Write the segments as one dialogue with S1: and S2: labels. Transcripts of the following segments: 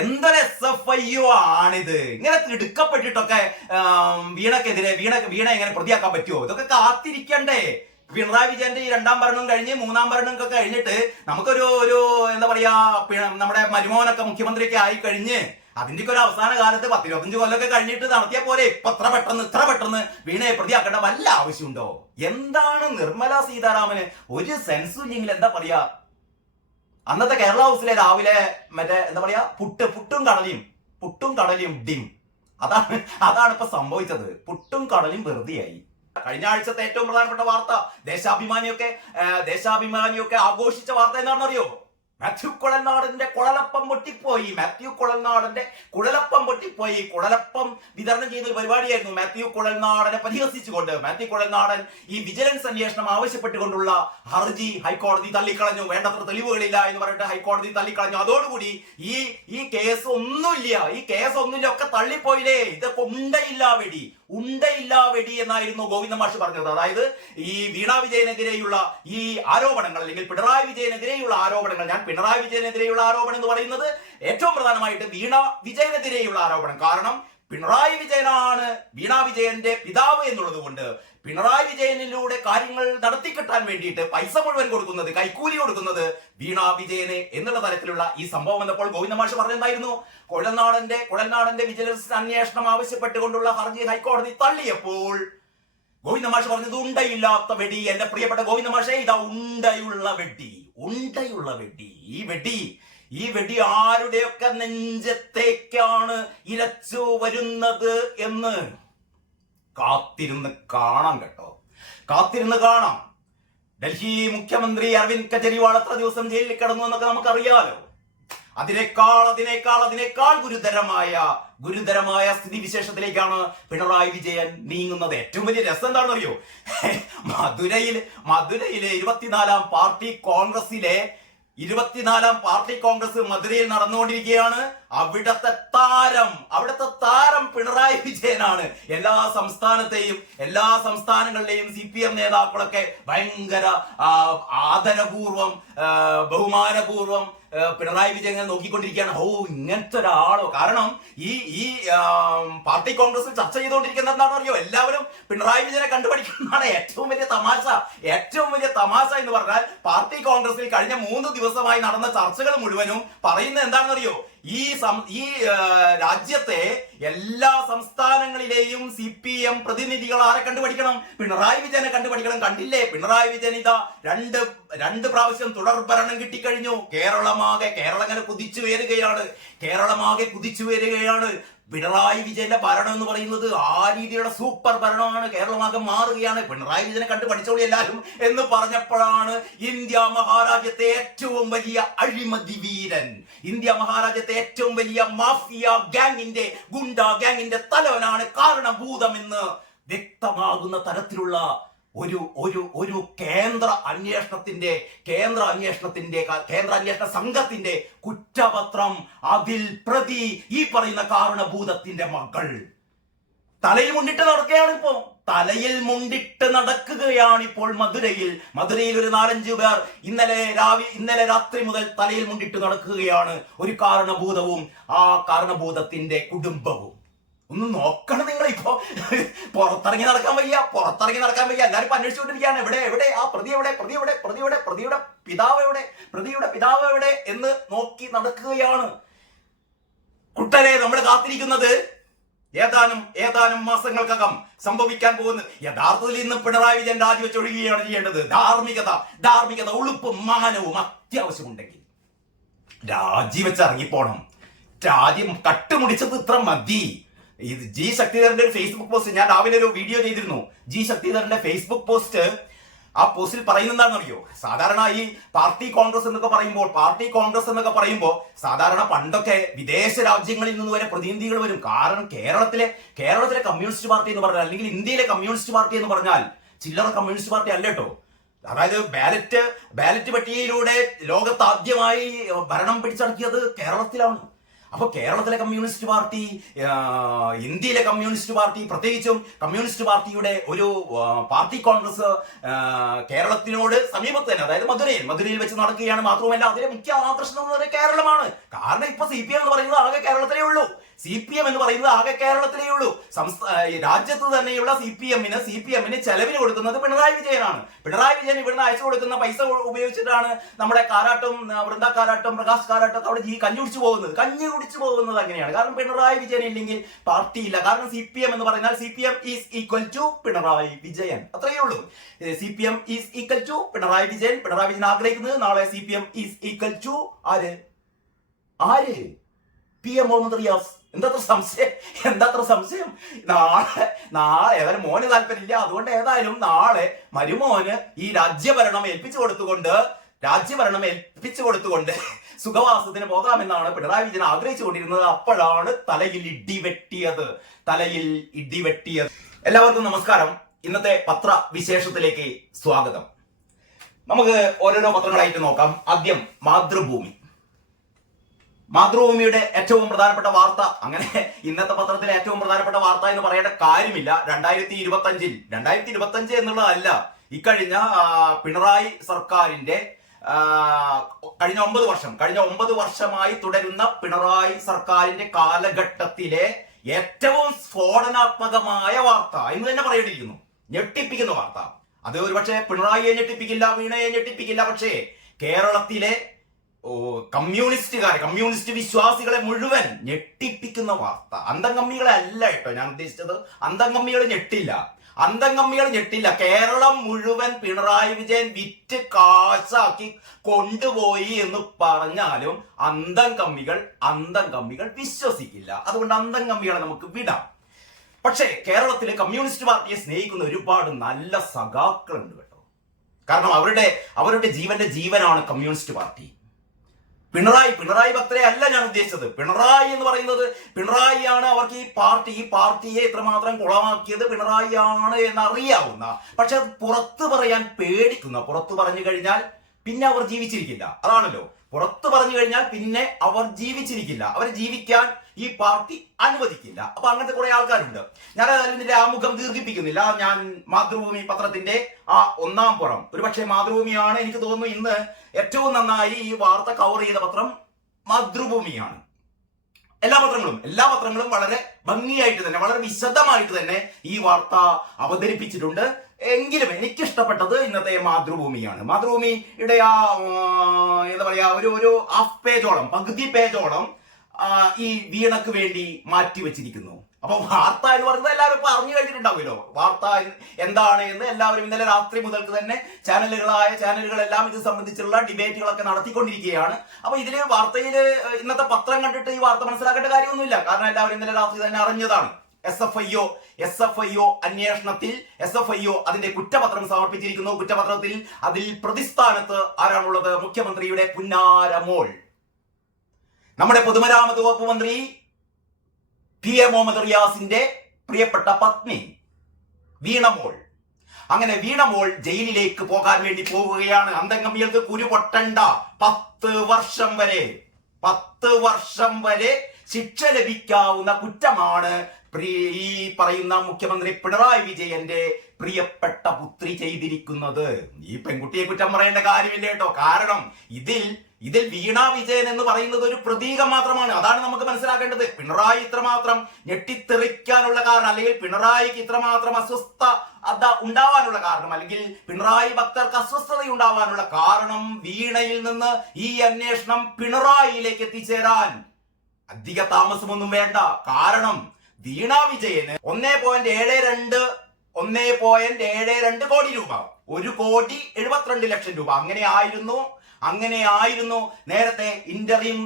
S1: എന്തൊരു S F I U ആണിത്? ഇങ്ങനെ തിടുക്കപ്പെട്ടിട്ടൊക്കെ വീണക്കെതിരെ വീണ വീണ എങ്ങനെ പ്രതിയാക്കാൻ പറ്റുമോ ഇതൊക്കെ കാത്തിരിക്കണ്ടേ? പിണറായി വിജയന്റെ ഈ രണ്ടാം ഭരണം കഴിഞ്ഞ് മൂന്നാം ഭരണം ഒക്കെ കഴിഞ്ഞിട്ട് നമുക്കൊരു ഒരു എന്താ പറയാ നമ്മുടെ മരുമോനൊക്കെ മുഖ്യമന്ത്രിയൊക്കെ ആയി കഴിഞ്ഞ് അതിന്റെയൊക്കെ ഒരു അവസാന കാലത്ത് പത്തിരുപത്തഞ്ച് കൊല്ലമൊക്കെ കഴിഞ്ഞിട്ട് നടത്തിയ പോലെ ഇപ്പൊ ഇത്ര പെട്ടെന്ന് ഇത്ര പെട്ടെന്ന് വീണയെ പ്രതിയാക്കേണ്ട വല്ല ആവശ്യമുണ്ടോ? എന്താണ് നിർമ്മല സീതാരാമന് ഒരു സെൻസും ഇല്ലെങ്കിൽ എന്താ പറയാ? അന്നത്തെ കേരള ഹൗസിലെ രാവിലെ മറ്റേ എന്താ പറയാ പുട്ട് പുട്ടും കടലയും പുട്ടും കടലയും ഡിം. അതാണ് അതാണ് ഇപ്പൊ സംഭവിച്ചത്. പുട്ടും കടലും വെറുതെയായി. കഴിഞ്ഞ ആഴ്ചത്തെ ഏറ്റവും പ്രധാനപ്പെട്ട വാർത്ത ദേശാഭിമാനിയൊക്കെ ദേശാഭിമാനിയൊക്കെ ആഘോഷിച്ച വാർത്ത എന്താണെന്നറിയോ? മാത്യു കുളനാടിന്റെ കുളലപ്പം പൊട്ടിപ്പോയി. മാത്യു കുളനാടന്റെ കുളലപ്പം പൊട്ടിപ്പോയി. കുളലപ്പം വിതരണം ചെയ്യുന്ന ഒരു പരിപാടിയായിരുന്നു മാത്യു കുഴൽനാടനെ പരിഹസിച്ചുകൊണ്ട്. മാത്യു കുഴൽനാടൻ ഈ വിജിലൻസ് അന്വേഷണം ആവശ്യപ്പെട്ടുകൊണ്ടുള്ള ഹർജി ഹൈക്കോടതി തള്ളിക്കളഞ്ഞു. വേണ്ടത്ര തെളിവുകളില്ല എന്ന് പറഞ്ഞിട്ട് ഹൈക്കോടതി തള്ളിക്കളഞ്ഞു. അതോടുകൂടി ഈ ഈ കേസ് ഒന്നുമില്ല. ഈ കേസ് ഒന്നുമില്ല. ഒക്കെ തള്ളിപ്പോയില്ലേ? ഇതൊക്കെ ഉണ്ടയില്ല വെടി. ഉണ്ടയില്ല വെടി എന്നായിരുന്നു ഗോവിന്ദ മാഷ് പറഞ്ഞത്. അതായത് ഈ വീണ വിജയനെതിരെയുള്ള ഈ ആരോപണങ്ങൾ അല്ലെങ്കിൽ പിണറായി വിജയനെതിരെയുള്ള ആരോപണങ്ങൾ ഞാൻ പിണറായി വിജയനെതിരെയുള്ള ആരോപണം എന്ന് പറയുന്നത് ഏറ്റവും പ്രധാനമായിട്ട് വീണ വിജയനെതിരെയുള്ള ആരോപണം. കാരണം പിണറായി വിജയനാണ് വീണ വിജയന്റെ പിതാവ് എന്നുള്ളത് കൊണ്ട് പിണറായി വിജയനിലൂടെ കാര്യങ്ങൾ നടത്തിക്കിട്ടാൻ വേണ്ടിയിട്ട് പൈസ മുഴുവൻ കൊടുക്കുന്നത് കൈക്കൂലി കൊടുക്കുന്നത് വീണ വിജയന് എന്നുള്ള തരത്തിലുള്ള ഈ സംഭവം വന്നപ്പോൾ ഗോവിന്ദമാഷ് പറഞ്ഞെന്തായിരുന്നു? കുഴൽനാടന്റെ കുഴൽനാടന്റെ വിജിലൻസ് അന്വേഷണം ആവശ്യപ്പെട്ടുകൊണ്ടുള്ള ഹർജി ഹൈക്കോടതി തള്ളിയപ്പോൾ ഗോവിന്ദമാഷ് പറഞ്ഞത് ഉണ്ടയില്ലാത്ത വെടി. എന്റെ പ്രിയപ്പെട്ട ഗോവിന്ദ മാഷേ ഇതാ ഉണ്ടയുള്ള വെടി. ഉണ്ടയുള്ള വെടി. ഈ വെടി ഈ വെടി ആരുടെയൊക്കെ നെഞ്ചത്തേക്കാണ് ഇരച്ചു വരുന്നത് എന്ന് കാത്തിരുന്ന് കാണാം കേട്ടോ. കാത്തിരുന്ന് കാണാം. ഡൽഹി മുഖ്യമന്ത്രി അരവിന്ദ് കെജ്രിവാൾ എത്ര ദിവസം ജയിലിൽ കിടന്നു എന്നൊക്കെ നമുക്കറിയാലോ. അതിനേക്കാൾ അതിനേക്കാൾ അതിനേക്കാൾ ഗുരുതരമായ ഗുരുതരമായ സ്ഥിതിവിശേഷത്തിലേക്കാണ് പിണറായി വിജയൻ നീങ്ങുന്നത്. ഏറ്റവും വലിയ രസം എന്താണെന്നറിയോ? മധുരയിൽ മധുരയിലെ ഇരുപത്തിനാലാം പാർട്ടി കോൺഗ്രസിലെ ഇരുപത്തിനാലാം പാർട്ടി കോൺഗ്രസ് മധുരയിൽ നടന്നുകൊണ്ടിരിക്കുകയാണ്. അവിടത്തെ താരം അവിടത്തെ താരം പിണറായി വിജയനാണ്. എല്ലാ സംസ്ഥാനത്തെയും എല്ലാ സംസ്ഥാനങ്ങളിലെയും സി പി എം നേതാക്കളൊക്കെ ഭയങ്കര ആദരപൂർവം ബഹുമാനപൂർവം പിണറായി വിജയൻ നോക്കിക്കൊണ്ടിരിക്കുകയാണ്. ഓ ഇങ്ങനത്തെ ഒരാളോ? കാരണം ഈ ഈ പാർട്ടി കോൺഗ്രസ് ചർച്ച ചെയ്തുകൊണ്ടിരിക്കുന്ന എന്താണെന്ന് അറിയോ എല്ലാവരും പിണറായി വിജയനെ കണ്ടുപഠിക്കുന്നതാണ് ഏറ്റവും വലിയ തമാശ. ഏറ്റവും വലിയ തമാശ എന്ന് പറഞ്ഞാൽ പാർട്ടി കോൺഗ്രസിൽ കഴിഞ്ഞ മൂന്ന് ദിവസമായി നടന്ന ചർച്ചകൾ മുഴുവനും പറയുന്നത് എന്താണെന്ന് അറിയോ ഈ ഈ രാജ്യത്തെ എല്ലാ സംസ്ഥാനങ്ങളിലെയും സി പി എം പ്രതിനിധികൾ ആരെ കണ്ടുപഠിക്കണം? പിണറായി വിജയനെ കണ്ടുപഠിക്കണം. കണ്ടില്ലേ? പിണറായി വിജയൻ ഇതാ രണ്ട് രണ്ട് പ്രാവശ്യം തുടർ ഭരണം കിട്ടിക്കഴിഞ്ഞു. കേരളമാകെ കേരളം അങ്ങനെ കുതിച്ചു വരികയാണ്. കേരളമാകെ കുതിച്ചു വരികയാണ്. പിണറായി വിജയന്റെ ഭരണം എന്ന് പറയുന്നത് ആ രീതിയിലുള്ള സൂപ്പർ ഭരണമാണ്. കേരളമാകെ മാറുകയാണ്. പിണറായി വിജയനെ കണ്ട് പഠിച്ചോളി എല്ലാവരും എന്ന് പറഞ്ഞപ്പോഴാണ് ഇന്ത്യ മഹാരാജ്യത്തെ ഏറ്റവും വലിയ അഴിമതി വീരൻ. ഇന്ത്യ മഹാരാജ്യത്തെ ഏറ്റവും വലിയ മാഫിയ ഗാങ്ങിന്റെ ഗുണ്ട ഗാങ്ങിന്റെ തലവനാണ് കാരണഭൂതമെന്ന് വ്യക്തമാകുന്ന തരത്തിലുള്ള ഒരു ഒരു ഒരു കേന്ദ്ര അന്വേഷണത്തിന്റെ കേന്ദ്ര അന്വേഷണത്തിന്റെ കേന്ദ്ര അന്വേഷണ സംഘത്തിന്റെ കുറ്റപത്രം അതിൽ പ്രതി ഈ പറയുന്ന കാരണഭൂതത്തിന്റെ മകൾ. തലയിൽ മുണ്ടിട്ട് നടക്കുകയാണ് ഇപ്പോ തലയിൽ മുണ്ടിട്ട് നടക്കുകയാണ് ഇപ്പോൾ മധുരയിൽ. മധുരയിൽ ഒരു നാലഞ്ചു പേർ ഇന്നലെ രാവി ഇന്നലെ രാത്രി മുതൽ തലയിൽ മുണ്ടിട്ട് നടക്കുകയാണ്. ഒരു കാരണഭൂതവും ആ കാരണഭൂതത്തിന്റെ കുടുംബവും. ഒന്ന് നോക്കണം നിങ്ങൾ ഇപ്പോ. പുറത്തിറങ്ങി നടക്കാൻ വയ്യ പുറത്തിറങ്ങി നടക്കാൻ വയ്യ. എല്ലാവരും ഇപ്പൊ അന്വേഷിച്ചുകൊണ്ടിരിക്കുകയാണ്. എവിടെ എവിടെ? ആ പ്രതി എവിടെ പ്രതി എവിടെ പ്രതി എവിടെ പ്രതിയുടെ പിതാവ് എവിടെ? പ്രതിയുടെ പിതാവ് എവിടെ? എന്ന് നോക്കി നടക്കുകയാണ്. കുട്ടരെ നമ്മൾ കാത്തിരിക്കുന്നത് ഏതാനും ഏതാനും മാസങ്ങൾക്കകം സംഭവിക്കാൻ പോകുന്ന യഥാർത്ഥത്തിൽ ഇന്ന് പിണറായി വിജയൻ രാജിവെച്ചൊഴുകുകയാണ് ചെയ്യേണ്ടത്. ധാർമ്മികത ധാർമ്മികത ഉളുപ്പും മാനവും അത്യാവശ്യമുണ്ടെങ്കിൽ. രാജിവെച്ച് ഇറങ്ങിപ്പോണം രാജ്യം കട്ടുമുടിച്ചത് ഇത്ര മതി. ഇത് ജി ശക്തിധരന്റെ ഒരു ഫേസ്ബുക്ക് പോസ്റ്റ് ഞാൻ രാവിലെ ഒരു വീഡിയോ ചെയ്തിരുന്നു. ജി ശക്തിധരന്റെ ഫേസ്ബുക്ക് പോസ്റ്റ് ആ പോസ്റ്റിൽ പറയുന്നത് എന്താണെന്നറിയോ? സാധാരണ ഈ പാർട്ടി കോൺഗ്രസ് എന്നൊക്കെ പറയുമ്പോൾ പാർട്ടി കോൺഗ്രസ് എന്നൊക്കെ പറയുമ്പോൾ സാധാരണ പണ്ടൊക്കെ വിദേശ രാജ്യങ്ങളിൽ നിന്ന് വരെ പ്രതിനിധികൾ വരും. കാരണം കേരളത്തിലെ കേരളത്തിലെ കമ്മ്യൂണിസ്റ്റ് പാർട്ടി എന്ന് പറഞ്ഞാൽ അല്ലെങ്കിൽ ഇന്ത്യയിലെ കമ്മ്യൂണിസ്റ്റ് പാർട്ടി എന്ന് പറഞ്ഞാൽ ചില്ലറ കമ്മ്യൂണിസ്റ്റ് പാർട്ടി അല്ല കേട്ടോ. അതായത് ബാലറ്റ് ബാലറ്റ് പട്ടികയിലൂടെ ലോകത്ത് ആദ്യമായി ഭരണം പിടിച്ചടക്കിയത് കേരളത്തിലാണ്. അപ്പൊ കേരളത്തിലെ കമ്മ്യൂണിസ്റ്റ് പാർട്ടി ഇന്ത്യയിലെ കമ്മ്യൂണിസ്റ്റ് പാർട്ടി പ്രത്യേകിച്ചും കമ്മ്യൂണിസ്റ്റ് പാർട്ടിയുടെ ഒരു പാർട്ടി കോൺഗ്രസ് കേരളത്തിനോട് സമീപത്ത് തന്നെ അതായത് മധുരയിൽ മധുരയിൽ വെച്ച് നടക്കുകയാണ് മാത്രമല്ല അതിലെ മുഖ്യ ആകർഷണം എന്ന് പറയുന്നത് കേരളമാണ്. കാരണം ഇപ്പൊ സി പി എം എന്ന് പറയുന്നത് ആകെ കേരളത്തിലേ ഉള്ളൂ. സി പി എം എന്ന് പറയുന്നത് ആകെ കേരളത്തിലേ ഉള്ളൂ രാജ്യത്ത് തന്നെയുള്ള സി പി എമ്മിന് സി പി എമ്മിന് ചെലവിന് കൊടുക്കുന്നത് പിണറായി വിജയനാണ്. പിണറായി വിജയൻ ഇവിടുന്ന് അയച്ചു കൊടുക്കുന്ന പൈസ ഉപയോഗിച്ചിട്ടാണ് നമ്മുടെ കാരാട്ടും വൃന്ദ കാരാട്ടും പ്രകാശ് കാരാട്ടും ഒക്കെ അവിടെ ജീ കഞ്ഞി കുടിച്ചു പോകുന്നത്. കഞ്ഞി കുടിച്ചു പോകുന്നത് അങ്ങനെയാണ്. കാരണം പിണറായി വിജയൻ ഇല്ലെങ്കിൽ പാർട്ടി ഇല്ല കാരണം സി പി എം എന്ന് പറഞ്ഞാൽ C P M is equal to Pinarayi Vijayan. അത്രയേ ഉള്ളൂ. C P M is equal to Pinarayi Vijayan. Pinarayi Vijayan ആഗ്രഹിക്കുന്നത് നാളെ C P M is equal to ആര്? ആര്? P M Muhammad Riyas. എന്താത്ര സംശയം? എന്താത്ര സംശയം? നാളെ നാളെ ഏതായാലും മോന് താല്പര്യമില്ല. അതുകൊണ്ട് ഏതായാലും നാളെ മരുമോന് ഈ രാജ്യഭരണം ഏൽപ്പിച്ചു കൊടുത്തുകൊണ്ട് രാജ്യഭരണം ഏൽപ്പിച്ചു കൊടുത്തുകൊണ്ട് സുഖവാസത്തിന് പോകാമെന്നാണ് പിണറായി വിജയൻ ആഗ്രഹിച്ചു കൊണ്ടിരുന്നത് അപ്പോഴാണ് തലയിൽ ഇടി വെട്ടിയത്. തലയിൽ ഇടി വെട്ടിയത്. എല്ലാവർക്കും നമസ്കാരം. ഇന്നത്തെ പത്ര വിശേഷത്തിലേക്ക് സ്വാഗതം. നമുക്ക് ഓരോരോ പത്രങ്ങളായിട്ട് നോക്കാം. ആദ്യം മാതൃഭൂമി. മാതൃഭൂമിയുടെ ഏറ്റവും പ്രധാനപ്പെട്ട വാർത്ത. അങ്ങനെ ഇന്നത്തെ പത്രത്തിലെ ഏറ്റവും പ്രധാനപ്പെട്ട വാർത്ത എന്ന് പറയേണ്ട കാര്യമില്ല. രണ്ടായിരത്തി ഇരുപത്തി അഞ്ചിൽ രണ്ടായിരത്തി ഇരുപത്തി അഞ്ച് എന്നുള്ളതല്ല. ഇക്കഴിഞ്ഞ പിണറായി സർക്കാരിന്റെ കഴിഞ്ഞ ഒമ്പത് വർഷം കഴിഞ്ഞ ഒമ്പത് വർഷമായി തുടരുന്ന പിണറായി സർക്കാരിന്റെ കാലഘട്ടത്തിലെ ഏറ്റവും സ്ഫോടനാത്മകമായ വാർത്ത എന്ന് തന്നെ പറയേണ്ടിയിരിക്കുന്നു. ഞെട്ടിപ്പിക്കുന്ന വാർത്ത. അത് ഒരുപക്ഷെ പിണറായിയെ ഞെട്ടിപ്പിക്കില്ല വീണയെ ഞെട്ടിപ്പിക്കില്ല പക്ഷേ കേരളത്തിലെ കമ്മ്യൂണിസ്റ്റുകാരെ കമ്മ്യൂണിസ്റ്റ് വിശ്വാസികളെ മുഴുവൻ ഞെട്ടിപ്പിക്കുന്ന വാർത്ത. അന്തംകമ്മികളെ അല്ല കേട്ടോ ഞാൻ ഉദ്ദേശിച്ചത്. അന്തംകമ്മികൾ ഞെട്ടില്ല. അന്തംകമ്മികൾ ഞെട്ടില്ല. കേരളം മുഴുവൻ പിണറായി വിജയൻ വിറ്റ് കാശാക്കി കൊണ്ടുപോയി എന്ന് പറഞ്ഞാലും അന്തംകമ്മികൾ അന്തംകമ്മികൾ വിശ്വസിക്കില്ല. അതുകൊണ്ട് അന്തംകമ്മികളെ നമുക്ക് വിടാം. പക്ഷേ കേരളത്തിലെ കമ്മ്യൂണിസ്റ്റ് പാർട്ടിയെ സ്നേഹിക്കുന്ന ഒരുപാട് നല്ല സഖാക്കളുണ്ട് കേട്ടോ. കാരണം അവരുടെ അവരുടെ ജീവന്റെ ജീവനാണ് കമ്മ്യൂണിസ്റ്റ് പാർട്ടി. പിണറായി പിണറായി ഭക്തരെ അല്ല ഞാൻ ഉദ്ദേശിച്ചത്. പിണറായി എന്ന് പറയുന്നത് പിണറായിയാണ് അവർക്ക് ഈ പാർട്ടി ഈ പാർട്ടിയെ ഇത്രമാത്രം കുളമാക്കിയത് പിണറായിയാണ് എന്നറിയാവുന്ന. പക്ഷെ അത് പുറത്തു പറയാൻ പേടിക്കുന്ന പുറത്തു പറഞ്ഞു കഴിഞ്ഞാൽ പിന്നെ അവർ ജീവിച്ചിരിക്കില്ല. അതാണല്ലോ. പുറത്തു പറഞ്ഞു കഴിഞ്ഞാൽ പിന്നെ അവർ ജീവിച്ചിരിക്കില്ല. അവർ ജീവിക്കാൻ ഈ പാർട്ടി അനുവദിക്കില്ല. അപ്പൊ അങ്ങനത്തെ കുറെ ആൾക്കാരുണ്ട്. ഞാൻ അതിന്റെ ആമുഖം ദീർഘിപ്പിക്കുന്നില്ല. ഞാൻ മാതൃഭൂമി പത്രത്തിന്റെ ആ ഒന്നാം പുറം. ഒരുപക്ഷെ മാതൃഭൂമിയാണ് എനിക്ക് തോന്നുന്നു ഇന്ന് ഏറ്റവും നന്നായി ഈ വാർത്ത കവർ ചെയ്ത പത്രം മാതൃഭൂമിയാണ്. എല്ലാ പത്രങ്ങളും എല്ലാ പത്രങ്ങളും വളരെ ഭംഗിയായിട്ട് തന്നെ വളരെ വിശദമായിട്ട് തന്നെ ഈ വാർത്ത അവതരിപ്പിച്ചിട്ടുണ്ട്. എങ്കിലും എനിക്കിഷ്ടപ്പെട്ടത് ഇന്നത്തെ മാതൃഭൂമിയാണ്. മാതൃഭൂമിയുടെ ആ എന്താ പറയാ ഒരു ഒരു ഹാഫ് പേജോളം പകുതി പേജോളം ഈ വീണക്ക് വേണ്ടി മാറ്റി വെച്ചിരിക്കുന്നു. അപ്പൊ വാർത്ത എന്ന് പറയുന്നത് എല്ലാവരും ഇപ്പൊ അറിഞ്ഞു കഴിഞ്ഞിട്ടുണ്ടാവുമല്ലോ. വാർത്ത എന്താണ് എന്ന് എല്ലാവരും ഇന്നലെ രാത്രി മുതൽക്ക് തന്നെ ചാനലുകളായ ചാനലുകളെല്ലാം ഇത് സംബന്ധിച്ചുള്ള ഡിബേറ്റുകളൊക്കെ നടത്തിക്കൊണ്ടിരിക്കുകയാണ്. അപ്പൊ ഇതിൽ വാർത്തയിൽ ഇന്നത്തെ പത്രം കണ്ടിട്ട് ഈ വാർത്ത മനസ്സിലാക്കേണ്ട കാര്യമൊന്നുമില്ല. കാരണം എല്ലാവരും ഇന്നലെ രാത്രി തന്നെ അറിഞ്ഞതാണ്. S F I O S F I O അന്വേഷണത്തിൽ എസ് എഫ് ഐ ഒ അതിന്റെ കുറ്റപത്രം സമർപ്പിച്ചിരിക്കുന്നു. കുറ്റപത്രത്തിൽ അതിൽ പ്രതിസ്ഥാനത്ത് ആരാണുള്ളത്? മുഖ്യമന്ത്രിയുടെ പുന്നാരമോൾ നമ്മുടെ പൊതുമരാമത്ത് വകുപ്പ് മന്ത്രി പി എ മുഹമ്മദ് റിയാസിന്റെ പ്രിയപ്പെട്ട പത്നി വീണമോൾ. അങ്ങനെ വീണമോൾ ജയിലിലേക്ക് പോകാൻ വേണ്ടി പോവുകയാണ്. അന്തംഗമ്മികൾക്ക് കുരുപൊട്ടണ്ട പത്ത് വർഷം വരെ പത്ത് വർഷം വരെ ശിക്ഷ ലഭിക്കാവുന്ന കുറ്റമാണ് ഈ പറയുന്ന മുഖ്യമന്ത്രി പിണറായി വിജയന്റെ പ്രിയപ്പെട്ട പുത്രി ചെയ്തിരിക്കുന്നത്. ഈ പെൺകുട്ടിയെ കുറ്റം പറയേണ്ട കാര്യമില്ല കേട്ടോ. കാരണം ഇതിൽ ഇതിൽ വീണ വിജയൻ എന്ന് പറയുന്നത് ഒരു പ്രതീകം മാത്രമാണ്. അതാണ് നമുക്ക് മനസ്സിലാക്കേണ്ടത്. പിണറായി ഇത്രമാത്രം ഞെട്ടിത്തെറിക്കാനുള്ള കാരണം അല്ലെങ്കിൽ പിണറായിക്ക് ഇത്രമാത്രം അസ്വസ്ഥ അത ഉണ്ടാവാനുള്ള കാരണം അല്ലെങ്കിൽ പിണറായി ഭക്തർക്ക് അസ്വസ്ഥത ഉണ്ടാവാനുള്ള കാരണം വീണയിൽ നിന്ന് ഈ അന്വേഷണം പിണറായിയിലേക്ക് എത്തിച്ചേരാൻ അധിക താമസമൊന്നും വേണ്ട. കാരണം വീണ വിജയന് ഒന്നേ പോയിന്റ് ഏഴ് രണ്ട് ഒന്നേ പോയിന്റ് ഏഴ് രണ്ട് കോടി രൂപ ഒരു കോടി എഴുപത്തിരണ്ട് ലക്ഷം രൂപ. അങ്ങനെ ആയിരുന്നു അങ്ങനെ ആയിരുന്നു നേരത്തെ ഇന്ററിം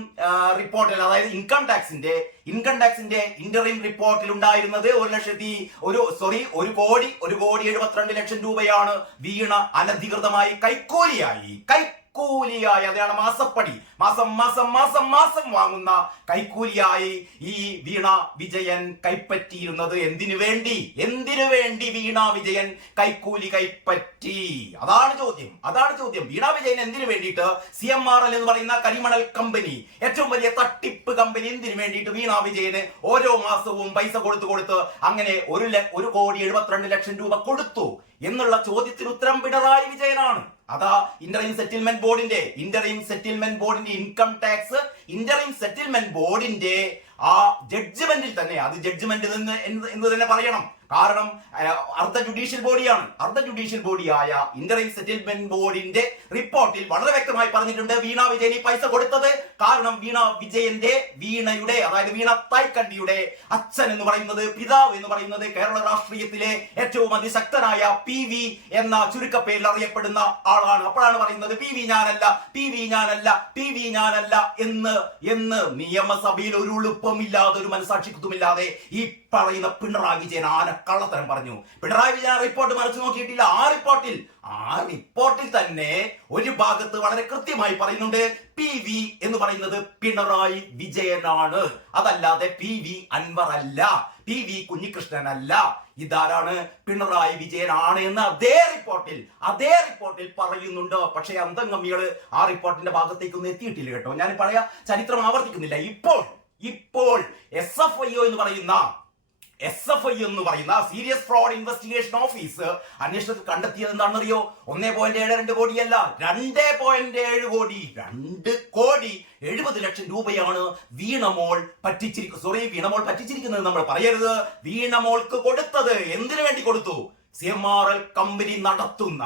S1: റിപ്പോർട്ടിൽ അതായത് ഇൻകം ടാക്സിന്റെ ഇൻകം ടാക്സിന്റെ ഇന്ററിം റിപ്പോർട്ടിൽ ഉണ്ടായിരുന്നത് ഒരു ലക്ഷത്തി ഒരു സോറി ഒരു കോടി ഒരു കോടി എഴുപത്തിരണ്ട് ലക്ഷം രൂപയാണ് വീണ അനധികൃതമായി കൈക്കൂലിയായി. കൈ കൈക്കൂലിയായി. അതാണ് മാസപ്പടി. മാസം മാസം മാസം മാസം വാങ്ങുന്ന കൈക്കൂലിയായി ഈ വീണ വിജയൻ കൈപ്പറ്റിയിരുന്നത്. എന്തിനു വേണ്ടി? എന്തിനു വേണ്ടി വീണ വിജയൻ കൈക്കൂലി കൈപ്പറ്റി? അതാണ് ചോദ്യം. അതാണ് ചോദ്യം. വീണ വിജയൻ എന്തിനു വേണ്ടിയിട്ട്? സി എം ആർ എൽ എന്ന് പറയുന്ന കരിമണൽ കമ്പനി. ഏറ്റവും വലിയ തട്ടിപ്പ് കമ്പനി എന്തിനു വേണ്ടിയിട്ട് വീണ വിജയന് ഓരോ മാസവും പൈസ കൊടുത്തു കൊടുത്ത് അങ്ങനെ ഒരു ഒരു കോടി എഴുപത്തിരണ്ട് ലക്ഷം രൂപ കൊടുത്തു എന്നുള്ള ചോദ്യത്തിന് ഉത്തരം പിണറായി വിജയനാണ്. അതാ ഇന്റർഇം സെറ്റിൽമെന്റ് ബോർഡിന്റെ ഇന്റർഇം സെറ്റിൽമെന്റ് ബോർഡിന്റെ ഇൻകം ടാക്സ് ഇന്റർഇം സെറ്റിൽമെന്റ് ബോർഡിന്റെ ആ ജഡ്ജ്മെന്റിൽ തന്നെ അത് ജഡ്ജ്മെന്റിൽ നിന്ന് എന്ന് എന്ന് തന്നെ പറയണം. കാരണം അർദ്ധ ജുഡീഷ്യൽ ബോഡിയാണ് അർദ്ധ ജുഡീഷ്യൽ ബോഡിയായ ഇന്റർഇം സെറ്റിൽമെന്റ് ബോർഡിന്റെ റിപ്പോർട്ടിൽ വളരെ വ്യക്തമായി പറഞ്ഞിട്ടുണ്ട് വീണ വിജയൻ ഈ പൈസ കൊടുത്തത്. കാരണം വീണ വിജയന്റെ വീണയുടെ അതായത് വീണ തായ്ക്കണ്ടിയുടെ അച്ഛൻ എന്ന് പറയുന്നത് പിതാവ് എന്ന് പറയുന്നത് കേരള രാഷ്ട്രീയത്തിലെ ഏറ്റവും അതിശക്തനായ പി വി എന്ന ചുരുക്കപ്പേരിൽ അറിയപ്പെടുന്ന ആളാണ്. അപ്പോഴാണ് പറയുന്നത് പി വി ഞാനല്ല പി വി ഞാനല്ല പി വി ഞാനല്ല എന്ന്. എന്ന് നിയമസഭയിൽ ഒരു ഉളുപ്പമില്ലാതെ ഒരു മനസാക്ഷിത്വമില്ലാതെ ഈ പറയുന്ന പിണറായി വിജയൻ ആന കള്ളത്തരം പറഞ്ഞു. പിണറായി വിജയൻ റിപ്പോർട്ട് മറിച്ചു നോക്കിയിട്ടില്ല. ആ റിപ്പോർട്ടിൽ ആ റിപ്പോർട്ടിൽ തന്നെ ഒരു ഭാഗത്ത് വളരെ കൃത്യമായി പറയുന്നുണ്ട് പി വി എന്ന് പറയുന്നത് പിണറായി വിജയനാണ്. അതല്ലാതെ പി വി അൻവർ അല്ല. പി വി കുഞ്ഞികൃഷ്ണനല്ല ഇതാരാണ്? പിണറായി വിജയനാണ് എന്ന് അതേ റിപ്പോർട്ടിൽ അതേ റിപ്പോർട്ടിൽ പറയുന്നുണ്ട്. പക്ഷേ അന്തംഗമ്മികൾ ആ റിപ്പോർട്ടിന്റെ ഭാഗത്തേക്കൊന്നും എത്തിയിട്ടില്ല കേട്ടോ. ഞാൻ പറയാ ചരിത്രം ആവർത്തിക്കുന്നില്ല. ഇപ്പോൾ ഇപ്പോൾ എസ് എഫ് ഐ ഒ എന്ന് പറയുന്ന എസ് എഫ് ഐ എന്ന് പറയുന്ന സീരിയസ് ഫ്രോഡ് ഇൻവെസ്റ്റിഗേഷൻ ഓഫീസ് അന്വേഷണത്തിൽ കണ്ടെത്തിയത് എന്താണെന്നറിയോ ഒന്നേ പോയിന്റ് ഏഴ് രണ്ട് കോടിയല്ല രണ്ട് പോയിന്റ് ഏഴ് കോടി രണ്ട് കോടി എഴുപത് ലക്ഷം രൂപയാണ് വീണമോൾ പറ്റിച്ചിരിക്കുന്നത് സോറി വീണമോൾ പറ്റിച്ചിരിക്കുന്നത് നമ്മൾ പറയരുത്. വീണമോൾക്ക് കൊടുത്തത് എന്തിനു വേണ്ടി കൊടുത്തു? C M R L company നടത്തുന്ന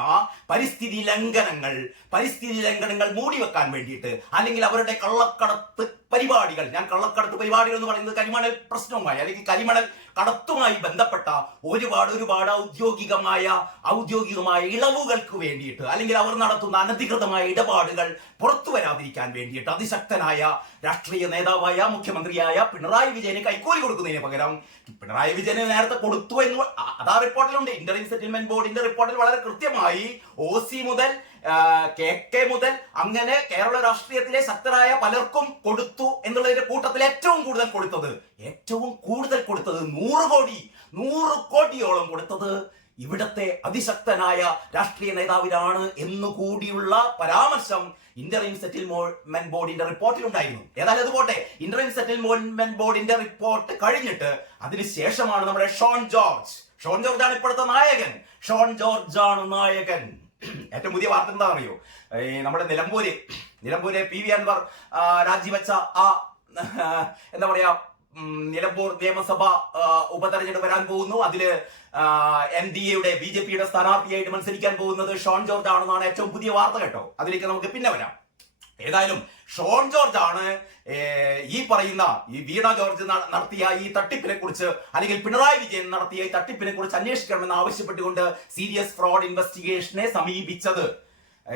S1: പരിസ്ഥിതി ലംഘനങ്ങൾ പരിസ്ഥിതി ലംഘനങ്ങൾ മൂടി വെക്കാൻ വേണ്ടിയിട്ട് അല്ലെങ്കിൽ അവരുടെ കള്ളക്കടത്ത് പരിപാടികൾ. ഞാൻ കള്ളക്കടത്ത് പരിപാടികൾ എന്ന് പറയുന്നത് കരിമണൽ പ്രശ്നവുമായി അല്ലെങ്കിൽ കരിമണൽ കടത്തുമായി ബന്ധപ്പെട്ട ഒരുപാട് ഒരുപാട് ഔദ്യോഗികമായ ഔദ്യോഗികമായ ഇളവുകൾക്ക് വേണ്ടിയിട്ട് അല്ലെങ്കിൽ അവർ നടത്തുന്ന അനധികൃതമായ ഇടപാടുകൾ പുറത്തു വരാതിരിക്കാൻ വേണ്ടിയിട്ട് അതിശക്തനായ രാഷ്ട്രീയ നേതാവായ മുഖ്യമന്ത്രിയായ പിണറായി വിജയന് കൈക്കൂലി കൊടുക്കുന്നതിന് പകരം പിണറായി വിജയന് നേരത്തെ കൊടുത്തു എന്ന് അതാ റിപ്പോർട്ടിലുണ്ട്. ഇന്റർ സെറ്റിൽമെന്റ് ബോർഡിന്റെ റിപ്പോർട്ടിൽ വളരെ കൃത്യമായി ഒ സി മുതൽ കെ കെ മുതൽ അങ്ങനെ കേരള രാഷ്ട്രീയത്തിലെ ശക്തരായ പലർക്കും കൊടുത്തു എന്നുള്ളതിന്റെ കൂട്ടത്തിൽ ഏറ്റവും കൂടുതൽ കൊടുത്തത് ഏറ്റവും കൂടുതൽ കൊടുത്തത് നൂറ് കോടി നൂറ് കോടിയോളം കൊടുത്തത് ഇവിടത്തെ അതിശക്തനായ രാഷ്ട്രീയ നേതാവിനാണ് എന്നുകൂടിയുള്ള പരാമർശം ഇന്റർവ്യൂ സെറ്റിൽമെന്റ് ബോർഡിന്റെ റിപ്പോർട്ടിലുണ്ടായിരുന്നു ഏതായാലും അതുപോട്ടെ പോട്ടെ ഇന്റർഇം സെറ്റിൽമെന്റ് ബോർഡിന്റെ റിപ്പോർട്ട് കഴിഞ്ഞിട്ട് അതിനുശേഷമാണ് നമ്മുടെ ഷോൺ ജോർജ്. ഷോൺ ജോർജ് ആണ് ഇപ്പോഴത്തെ നായകൻ. ഷോൺ ജോർജ് ആണ് നായകൻ. ഏറ്റവും പുതിയ വാർത്ത എന്താ അറിയോ നമ്മുടെ നിലമ്പൂര് നിലമ്പൂര് പി വി അൻവർ രാജിവെച്ച ആ എന്താ പറയാ നിലമ്പൂർ നിയമസഭ ഉപതെരഞ്ഞെടുപ്പ് വരാൻ പോകുന്നു. അതിൽ എൻ ഡി എയുടെ ബി ജെ പിയുടെ സ്ഥാനാർത്ഥിയായിട്ട് മത്സരിക്കാൻ പോകുന്നത് ഷോൺ ജോർജ് ആണെന്നാണ് ഏറ്റവും പുതിയ വാർത്ത കേട്ടോ. അതിലേക്ക് നമുക്ക് പിന്നെ വരാം. ഏതായാലും ഷോൺ ജോർജ് ആണ് ഈ പറയുന്ന ഈ വീണ ജോർജ് നടത്തിയ ഈ തട്ടിപ്പിനെ കുറിച്ച് അല്ലെങ്കിൽ പിണറായി വിജയൻ നടത്തിയ ഈ തട്ടിപ്പിനെ കുറിച്ച് അന്വേഷിക്കണമെന്ന് ആവശ്യപ്പെട്ടുകൊണ്ട് സീരിയസ് ഫ്രോഡ് ഇൻവെസ്റ്റിഗേഷനെ സമീപിച്ചത്.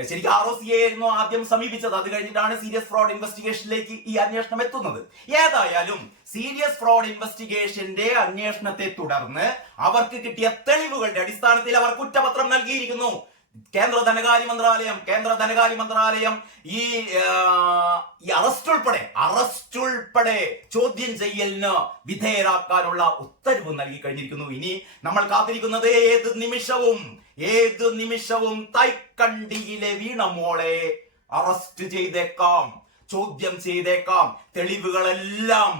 S1: ശരിക്കും ആർ ഒ സി ആയിരുന്നു ആദ്യം സമീപിച്ചത്. അത് കഴിഞ്ഞിട്ടാണ് സീരിയസ് ഫ്രോഡ് ഇൻവെസ്റ്റിഗേഷനിലേക്ക് ഈ അന്വേഷണം എത്തുന്നത്. ഏതായാലും സീരിയസ് ഫ്രോഡ് ഇൻവെസ്റ്റിഗേഷന്റെ അന്വേഷണത്തെ തുടർന്ന് അവർക്ക് കിട്ടിയ തെളിവുകളുടെ അടിസ്ഥാനത്തിൽ അവർ കുറ്റപത്രം നൽകിയിരിക്കുന്നു. കേന്ദ്ര ധനകാര്യ മന്ത്രാലയം കേന്ദ്ര ധനകാര്യ മന്ത്രാലയം ഈ ഈ അറസ്റ്റ് ഉൾപ്പെടെ അറസ്റ്റ് ഉൾപ്പെടെ ചോദ്യം ചെയ്യലിന് വിധേയരാക്കാനുള്ള ഉത്തരവ് നൽകി കഴിഞ്ഞിരിക്കുന്നു. ഇനി നമ്മൾ കാത്തിരിക്കുന്നത് ഏത് നിമിഷവും ഏത് നിമിഷവും തൈക്കണ്ടിയിലെ വീണ വീണമോളെ അറസ്റ്റ് ചെയ്തേക്കാം ചോദ്യം ചെയ്തേക്കാം തെളിവുകളെല്ലാം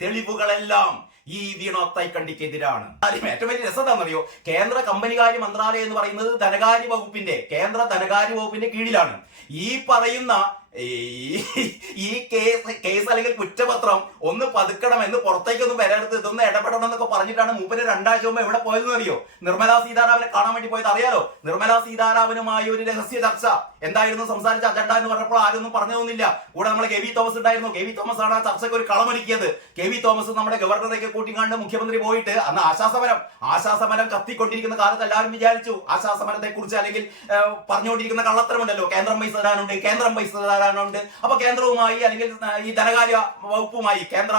S1: തെളിവുകളെല്ലാം ഈ വീണോത്തൈക്കണ്ടിക്കെതിരാണ് ഏറ്റവും വലിയ രസം എന്താണെന്നറിയോ? കേന്ദ്ര കമ്പനികാര്യ മന്ത്രാലയം എന്ന് പറയുന്നത് ധനകാര്യ വകുപ്പിന്റെ കേന്ദ്ര ധനകാര്യ വകുപ്പിന്റെ കീഴിലാണ്. ഈ പറയുന്ന ഈ- കേസ് കേസ് അല്ലെങ്കിൽ കുറ്റപത്രം ഒന്ന് പതുക്കണം എന്ന് പുറത്തേക്കൊന്നും വരരുത്. ഇതൊന്ന് ഇടപെടണം എന്നൊക്കെ പറഞ്ഞിട്ടാണ് മൂപ്പര് രണ്ടാഴ്ച മുമ്പ് എവിടെ പോയതെന്ന് അറിയോ? നിർമ്മലാ സീതാരാമനെ കാണാൻ വേണ്ടി പോയത് അറിയാലോ? നിർമ്മലാ സീതാരാമനുമായി ഒരു രഹസ്യ ചർച്ച. എന്തായിരുന്നു സംസാരിച്ച അജണ്ട എന്ന് പറഞ്ഞപ്പോൾ ആരൊന്നും പറഞ്ഞതൊന്നുമില്ല കൂടെ നമ്മൾ കെ വി തോമസ് ഉണ്ടായിരുന്നു. കെ വി തോമസ് ആണ് ആ ചർച്ചയ്ക്ക് ഒരു കളമൊരുക്കിയത്. കെ വി തോമസ് നമ്മുടെ ഗവർണറെയൊക്കെ കൂട്ടിക്കാണ്ട് മുഖ്യമന്ത്രി പോയിട്ട് അന്ന് ആശാസമരം ആശാസമരം കത്തിക്കൊണ്ടിരിക്കുന്ന കാലത്ത് എല്ലാവരും വിചാരിച്ചു ആശാസമരത്തെ കുറിച്ച് അല്ലെങ്കിൽ പറഞ്ഞുകൊണ്ടിരിക്കുന്ന കള്ളത്തരമുണ്ടല്ലോ. കേന്ദ്രം പൈസ തരാനുണ്ട് കേന്ദ്രം പൈസ സീതാരാമനുണ്ട് അപ്പൊ കേന്ദ്രവുമായി അല്ലെങ്കിൽ ഈ ധനകാര്യ വകുപ്പുമായി കേന്ദ്ര